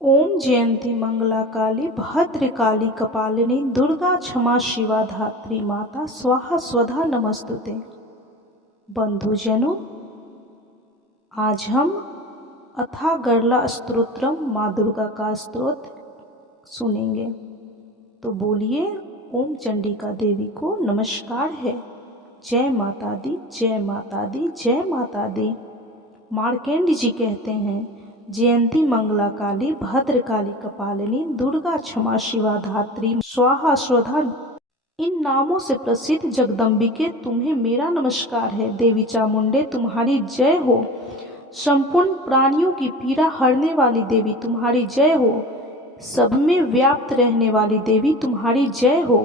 ओम जयंती मंगला काली भद्रकाली कपालिनी दुर्गा क्षमा शिवा धात्री माता स्वाहा स्वधा नमस्तुते। बंधुजनों, आज हम अथा गरला स्तोत्रम माँ दुर्गा का स्तोत्र सुनेंगे। तो बोलिए, ओम चंडिका देवी को नमस्कार है। जय माता दी, जय माता दी, जय माता दी। मार्केंड जी कहते हैं, जयंती मंगला काली भद्रकाली कपालिनी दुर्गा क्षमा शिवा धात्री स्वाहा स्वधा, इन नामों से प्रसिद्ध जगदम्बिके तुम्हें मेरा नमस्कार है। देवी चामुंडे तुम्हारी जय हो। संपूर्ण प्राणियों की पीड़ा हरने वाली देवी तुम्हारी जय हो। सब में व्याप्त रहने वाली देवी तुम्हारी जय हो।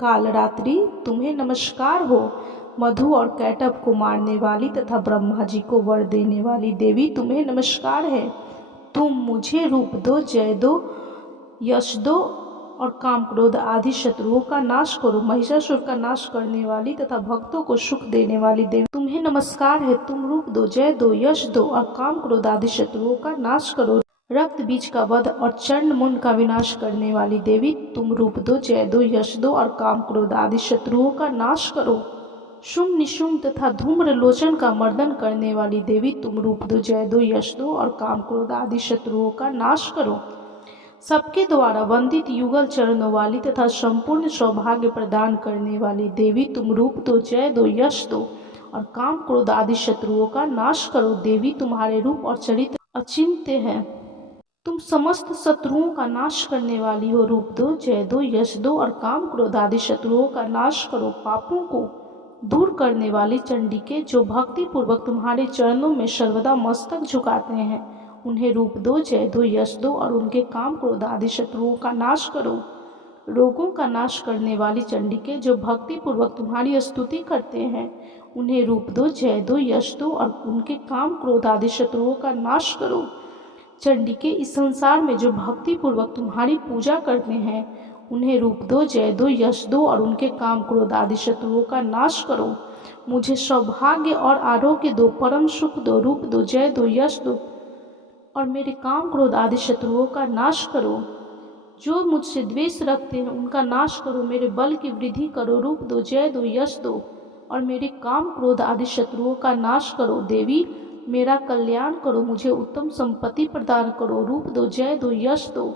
कालरात्रि तुम्हें नमस्कार हो। मधु और कैटभ को मारने वाली तथा ब्रह्मा जी को वर देने वाली देवी तुम्हें नमस्कार है। तुम मुझे रूप दो, जय दो, यश दो और काम क्रोध आदि शत्रुओं का नाश करो। महिषासुर का नाश करने वाली तथा भक्तों को सुख देने वाली देवी तुम्हें नमस्कार है। तुम रूप दो, जय दो, यश दो और काम क्रोध आदि शत्रुओं का नाश करो। रक्त बीज का वध और चंड मुंड का विनाश करने वाली देवी तुम रूप दो, जय दो, यश दो और काम क्रोध आदि शत्रुओं का नाश करो। शुंभ निशुंभ तथा धूम्र लोचन का मर्दन करने वाली देवी तुम रूप दो, जय दो, यश दो और काम क्रोध आदि शत्रुओं का नाश करो। सबके द्वारा वंदित युगल चरणों वाली तथा संपूर्ण सौभाग्य प्रदान करने वाली देवी तुम रूप दो, जय दो, यश दो और काम क्रोध आदि शत्रुओं का नाश करो। देवी तुम्हारे रूप और चरित्र अचिंत्य है। तुम समस्त शत्रुओं का नाश करने वाली हो। रूप दो, जय दो, यश दो और काम क्रोध आदि शत्रुओं का नाश करो। पापों को दूर करने वाली चंडिके, जो भक्ति पूर्वक तुम्हारे चरणों में सर्वदा मस्तक झुकाते हैं, उन्हें रूप दो, जय दो, यश दो और उनके काम क्रोध आदि शत्रुओं का नाश करो। रोगों का नाश करने वाली चंडिके, जो भक्ति पूर्वक तुम्हारी स्तुति करते हैं, उन्हें रूप दो, जय दो, यश दो और उनके काम क्रोध आदि शत्रुओं का नाश करो। चंडिके, इस संसार में जो भक्ति पूर्वक तुम्हारी पूजा करते हैं, उन्हें रूप दो, जय दो, यश दो और उनके काम क्रोध आदि शत्रुओं का नाश करो। मुझे सौभाग्य और आरोग्य दो, परम सुख दो। रूप दो, जय दो, यश दो और मेरे काम क्रोध आदि शत्रुओं का नाश करो। जो मुझसे द्वेष रखते हैं, उनका नाश करो। मेरे बल की वृद्धि करो। रूप दो, जय दो, यश दो और मेरे काम क्रोध आदि शत्रुओं का नाश करो। देवी, मेरा कल्याण करो। मुझे उत्तम संपत्ति प्रदान करो। रूप दो, जय दो, यश दो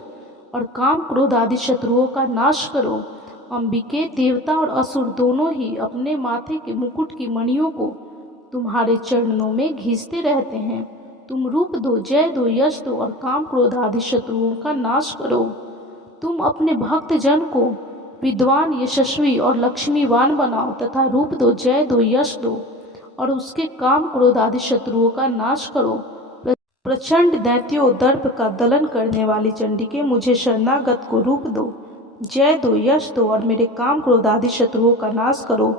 और काम क्रोध आदि शत्रुओं का नाश करो। अंबिके, देवता और असुर दोनों ही अपने माथे के मुकुट की मणियों को तुम्हारे चरणों में घिसते रहते हैं। तुम रूप दो, जय दो, यश दो और काम क्रोध आदि शत्रुओं का नाश करो। तुम अपने भक्त जन को विद्वान, यशस्वी और लक्ष्मीवान बनाओ तथा रूप दो, जय दो, यश दो और उसके काम क्रोध आदि शत्रुओं का नाश करो। प्रचंड दैत्यों दर्प का दलन करने वाली चंडिके, मुझे शरणागत को रूप दो, जय दो, यश दो और मेरे काम क्रोध आदि शत्रुओं का नाश करो।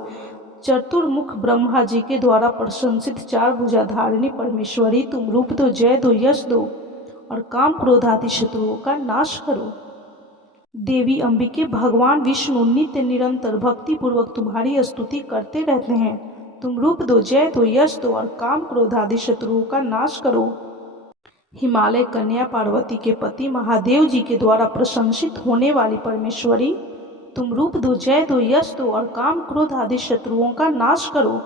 चतुर्मुख ब्रह्मा जी के द्वारा प्रशंसित चार भुजा धारिणी परमेश्वरी, तुम रूप दो, जय दो, यश दो और काम क्रोध आदि शत्रुओं का नाश करो। देवी अंबिके, भगवान विष्णु नित्य निरंतर भक्ति पूर्वक तुम्हारी स्तुति करते रहते हैं। तुम रूप दो, जय दो, यश दो और काम क्रोध आदि शत्रुओं का नाश करो। हिमालय कन्या पार्वती के पति महादेव जी के द्वारा प्रशंसित होने वाली परमेश्वरी, तुम रूप दो, जय दो, यश दो और काम क्रोध आदि शत्रुओं का नाश करो।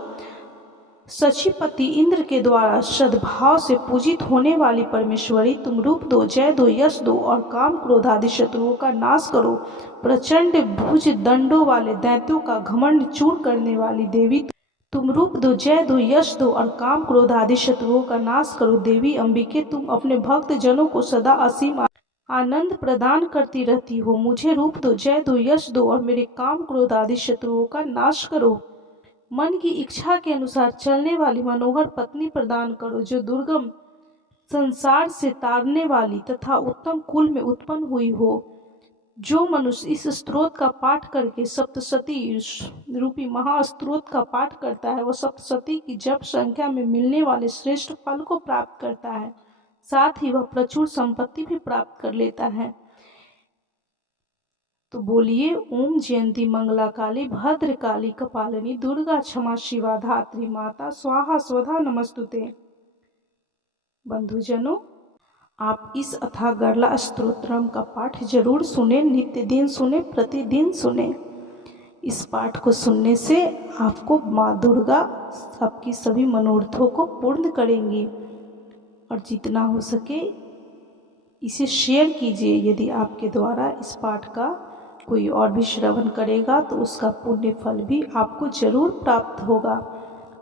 सचिपति इंद्र के द्वारा सद्भाव से पूजित होने वाली परमेश्वरी, तुम रूप दो, जय दो, यश दो और काम क्रोध आदि शत्रुओं का नाश करो। प्रचंड भुज दंडों वाले दैत्यों का घमंड चूर करने वाली देवी, तुम रूप दो, जय दो, यश दो और काम क्रोध आदि शत्रुओं का नाश करो। देवी अंबिके, तुम अपने भक्त जनों को सदा असीम आनंद प्रदान करती रहती हो। मुझे रूप दो, जय दो, यश दो और मेरे काम क्रोध आदि शत्रुओं का नाश करो। मन की इच्छा के अनुसार चलने वाली मनोहर पत्नी प्रदान करो, जो दुर्गम संसार से तारने वाली तथा उत्तम कुल में उत्पन्न हुई हो। जो मनुष्य इस स्तोत्र का पाठ करके सप्तशती रूपी महास्तोत्र का पाठ करता है, वह सप्तशती की जप संख्या में मिलने वाले श्रेष्ठ फल को प्राप्त करता है। साथ ही वह प्रचुर संपत्ति भी प्राप्त कर लेता है। तो बोलिए, ओम जयंती मंगला काली भद्रकाली कपालिनी दुर्गा क्षमा शिवा धात्री माता स्वाहा स्वधा नमस्तुते। बंधुजनों, आप इस अथाह गरला स्तोत्रम का पाठ जरूर सुने, नित्य दिन सुने, प्रतिदिन सुने। इस पाठ को सुनने से आपको माँ दुर्गा आपकी सभी मनोरथों को पूर्ण करेंगी। और जितना हो सके इसे शेयर कीजिए। यदि आपके द्वारा इस पाठ का कोई और भी श्रवण करेगा तो उसका पुण्य फल भी आपको जरूर प्राप्त होगा।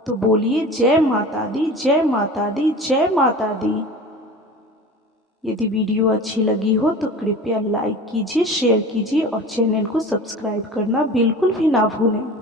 तो बोलिए जय माता दी, जय माता दी, जय माता दी। यदि वीडियो अच्छी लगी हो तो कृपया लाइक कीजिए, शेयर कीजिए और चैनल को सब्सक्राइब करना बिल्कुल भी ना भूलें।